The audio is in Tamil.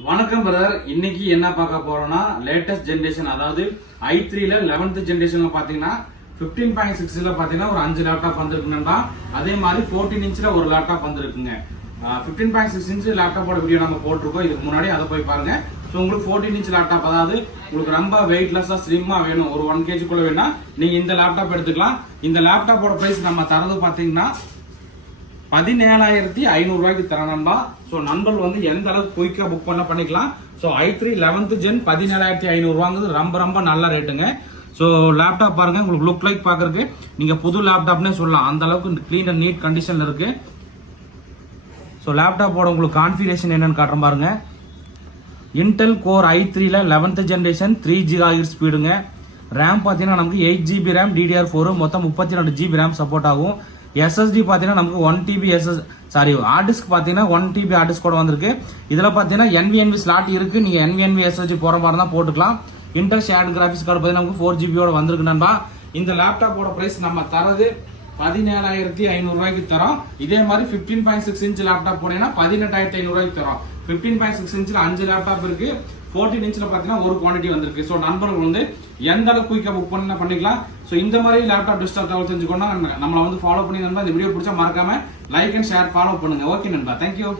வணக்கம் பிரதர். இன்னைக்கு என்ன பார்க்க போறோம்னா லேட்டஸ்ட் ஜெனரேஷன், அதாவது i3ல 11th ஜெனரேஷன்ல பாத்தீங்கன்னா 15.6ல பாத்தீங்கன்னா ஒரு 5 லேப்டாப் வந்திருக்குன்னா, அதே மாதிரி 14 இன்ச்ல ஒரு லேப்டாப் வந்திருக்குங்க. 15.6 இன்ச் லேப்டாப்போட வீடியோ நம்ம போட்டிருக்கோம் இதுக்கு முன்னாடி, அதை போய் பாருங்க. ஸோ உங்களுக்கு 14 இன்ச் லேப்டாப், அதாவது உங்களுக்கு ரொம்ப வெயிட்லெஸ்ஸா ஸ்லிம்மா வேணும், ஒரு 1 kg குள்ள வேணா நீங்க இந்த லேப்டாப் எடுத்துக்கலாம். இந்த லேப்டாப்போட பிரைஸ் நம்ம தரது பாத்தீங்கன்னா 17,500 ரூபாய்க்கு தரணும்பா. ஸோ நண்பர்கள் வந்து எந்த அளவுக்கு குயிக்கா புக் பண்ணிக்கலாம். ஸோ i3 11th ஜென் 17,500 ரூபாங்கிறது ரொம்ப ரொம்ப நல்ல ரேட்டுங்க. ஸோ லேப்டாப் பாருங்க, உங்களுக்கு லுக் லைக் பாக்குறதுக்கு நீங்க புது லேப்டாப்னே சொல்லலாம், அந்த அளவுக்கு கிளீன் அண்ட் நீட் கண்டிஷன்ல இருக்கு. ஸோ லேப்டாப்போட உங்களுக்கு கான்ஃபிகரேஷன் என்னன்னு காட்டுறேன் பாருங்க. இன்டெல் கோர் i3ல 11th ஜெனரேஷன் 3 GHz ஸ்பீடுங்க. ரேம் பாத்தீங்கன்னா நமக்கு 8 GB ரேம் DDR4 மொத்தம் 32 GB ரேம் சப்போர்ட் ஆகும். SSD பாத்தீங்கன்னா நமக்கு 1 TB ஹார்ட் டிஸ்க் பாத்தீங்கன்னா 1 TB ஹார்ட் டிஸ்க் கூட வந்திருக்கு. இதுல பாத்தீங்கன்னா NVMe ஸ்லாட் இருக்கு, நீங்க NVMe SSD போற மாதிரி தான் போட்டுக்கலாம். இன்டெல் ஷேர்ட் கிராபிக்ஸ் கார்டு பாத்தீங்கன்னா நமக்கு 4 GB ஓட வந்திருக்கு நண்பா. இந்த லேப்டாப்போட பிரைஸ் நம்ம தரது 17,500 ரூபாய்க்கு தரோம். இதே மாதிரி 15.6 இன்ச் லேப்டாப் போனீங்கன்னா 18,500 ரூபாய்க்கு தரோம். 15.6 இன்ச்ல 5 லேப்டாப் இருக்கு, 14 இன்ச்ல பாத்தீங்கன்னா ஒரு குவான்டிட்டி வந்திருக்கு. ஸோ நண்பர்கள் வந்து எந்த அளவுக்கு குயிக்கா புக் பண்ணிக்கலாம். ஸோ இந்த மாதிரி லேப்டாப் டிஸ்டாப் தகவல் தெரிஞ்சுக்கணும், நம்மளை வந்து ஃபாலோ பண்ணி நண்பா. இந்த வீடியோ பிடிச்சா மறக்காம லைக் அண்ட் ஷேர் ஃபாலோ பண்ணுங்க. ஓகே நண்பா, தேங்க்யூ.